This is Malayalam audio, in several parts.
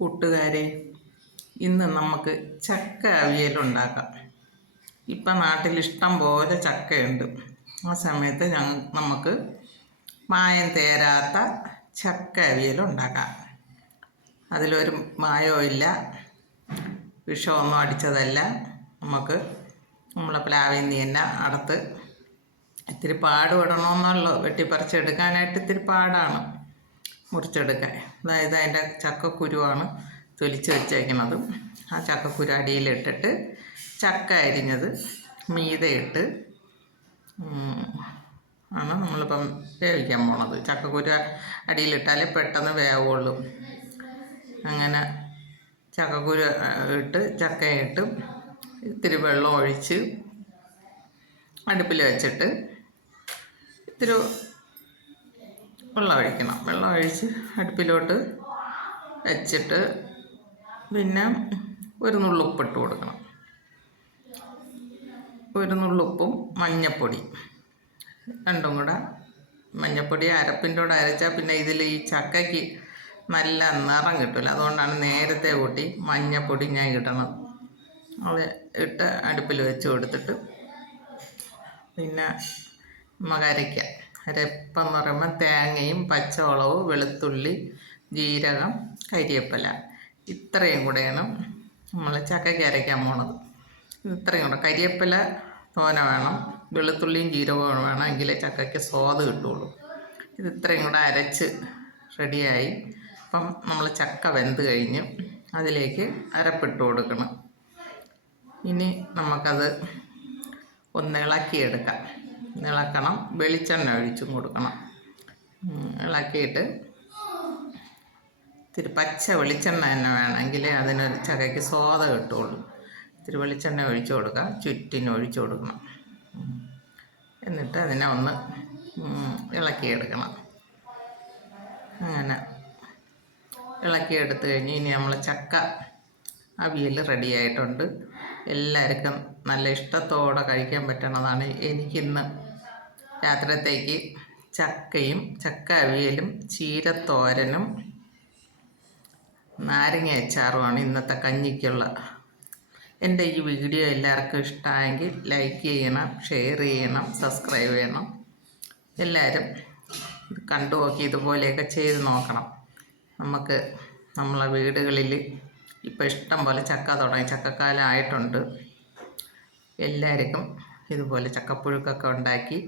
കൂട്ടുകാരെ ഇന്ന് നമുക്ക് ചക്ക അവിയൽ ഉണ്ടാക്കാം. ഇപ്പം നാട്ടിൽ ഇഷ്ടം പോലെ ചക്കയുണ്ട്. ആ സമയത്ത് ഞങ്ങൾ നമുക്ക് മായം തേരാത്ത ചക്ക അവിയൽ ഉണ്ടാക്കാം. അതിലൊരു മായവും ഇല്ല വിഷമൊന്നും അടിച്ചതല്ല. നമുക്ക് നമ്മളെ പ്ലാവിൽ നിന്ന് തന്നെ അടുത്ത് ഇത്തിരി പാടുപെടണമെന്നുള്ളൂ വെട്ടിപ്പറിച്ചെടുക്കാനായിട്ട് ഇത്തിരി പാടാണ്. മുറിച്ചെടുക്കാൻ. അതായത് അതിന്റെ ചക്കക്കുരുവാണ് തൊലിച്ച് വെച്ചേക്കുന്നത് ആ ചക്കക്കുരു അടിയിലിട്ടിട്ട് ചക്ക അരിഞ്ഞത് മീതയിട്ട് ആണ് നമ്മളിപ്പം വേവിക്കാൻ പോണത്. ചക്കക്കുരു അടിയിലിട്ടാലേ പെട്ടെന്ന് വേവുള്ളൂ. അങ്ങനെ ചക്കക്കുരു ഇട്ട് ചക്കയിട്ട് ഇത്തിരി വെള്ളം ഒഴിച്ച് അടുപ്പിൽ വെച്ചിട്ട് ഇത്തിരി വെള്ളം ഒഴിക്കണം. വെള്ളം ഒഴിച്ച് അടുപ്പിലോട്ട് വെച്ചിട്ട് പിന്നെ ഒരു നുള്ളുപ്പിട്ട് കൊടുക്കണം. ഒരു നുള്ളുപ്പും മഞ്ഞപ്പൊടി. രണ്ടും കൂടെ മഞ്ഞപ്പൊടി അരപ്പിന്റെ കൂടെ അരച്ചാൽ പിന്നെ ഇതിൽ ഈ ചക്കയ്ക്ക് നല്ല നിറം കിട്ടില്ല അതുകൊണ്ടാണ് നേരത്തെ കൂട്ടി മഞ്ഞപ്പൊടി ഞാൻ ഇടണം. അത് ഇട്ട് അടുപ്പിൽ വെച്ച് കൊടുത്തിട്ട് പിന്നെ നമുക്ക് അരയ്ക്കാം. അരപ്പം എന്ന് പറയുമ്പോൾ തേങ്ങയും പച്ചവളവും വെളുത്തുള്ളി ജീരകം കരിയപ്പല. ഇത്രയും കൂടെയാണ് നമ്മൾ ചക്കയ്ക്ക് അരയ്ക്കാൻ പോണത്. ഇത്രയും കൂടെ. കരിയപ്പല തോന വേണം വെളുത്തുള്ളിയും ജീരകവും വേണം ചക്കയ്ക്ക് സ്വാദ് കിട്ടുള്ളൂ. ഇത് ഇത്രയും കൂടെ അരച്ച് റെഡിയായി. അപ്പം നമ്മൾ ചക്ക വെന്ത് കഴിഞ്ഞ് അതിലേക്ക് അരപ്പിട്ട് കൊടുക്കണം. ഇനി നമുക്കത് ഒന്ന് ഇളക്കിയെടുക്കാം. ഇളക്കണം. വെളിച്ചെണ്ണ ഒഴിച്ചും കൊടുക്കണം. ഇളക്കിയിട്ട് ഇത്തിരി പച്ച വെളിച്ചെണ്ണ തന്നെ വേണമെങ്കിൽ അതിനൊരു ചകയ്ക്ക് സ്വാദ കിട്ടുള്ളൂ. ഇത്തിരി വെളിച്ചെണ്ണ ഒഴിച്ചു കൊടുക്കുക ചുറ്റിന് ഒഴിച്ചു കൊടുക്കണം. എന്നിട്ട് അതിനെ ഒന്ന് ഇളക്കിയെടുക്കണം. അങ്ങനെ ഇളക്കിയെടുത്ത് കഴിഞ്ഞ് ഇനി നമ്മൾ ചക്ക അവിയൽ റെഡി ആയിട്ടുണ്ട് എല്ലാവർക്കും നല്ല ഇഷ്ടത്തോടെ കഴിക്കാൻ പറ്റണതാണ് എനിക്കിന്ന്. രാത്രിത്തേക്ക് ചക്കയും ചക്ക അവിയലും ചീരത്തോരനും നാരങ്ങ അച്ചാറുമാണ് ഇന്നത്തെ കഞ്ഞിക്കുള്ള. എന്റെ ഈ വീഡിയോ എല്ലാവർക്കും ഇഷ്ടമായെങ്കിൽ ലൈക്ക് ചെയ്യണം ഷെയർ ചെയ്യണം സബ്സ്ക്രൈബ് ചെയ്യണം. എല്ലാവരും കണ്ടു നോക്കി ഇതുപോലെയൊക്കെ ചെയ്ത് നോക്കണം. നമുക്ക് നമ്മളെ വീടുകളിൽ ഇപ്പം ഇഷ്ടം പോലെ ചക്ക തുടങ്ങി. ചക്കക്കാലമായിട്ടുണ്ട് എല്ലാവർക്കും ഇതുപോലെ ചക്കപ്പുഴുക്കൊക്കെ ഉണ്ടാക്കി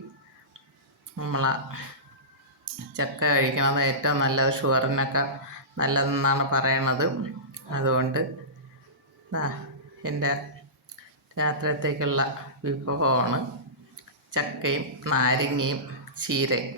നമ്മൾ ചക്ക കഴിക്കണത് ഏറ്റവും നല്ലത് ഷുഗറിനൊക്കെ നല്ലതെന്നാണ് പറയണത്. അതുകൊണ്ട് എന്റെ രാത്രിയത്തേക്കുള്ള വിഭവമാണ് ചക്കയും നാരങ്ങയും ചീരയും.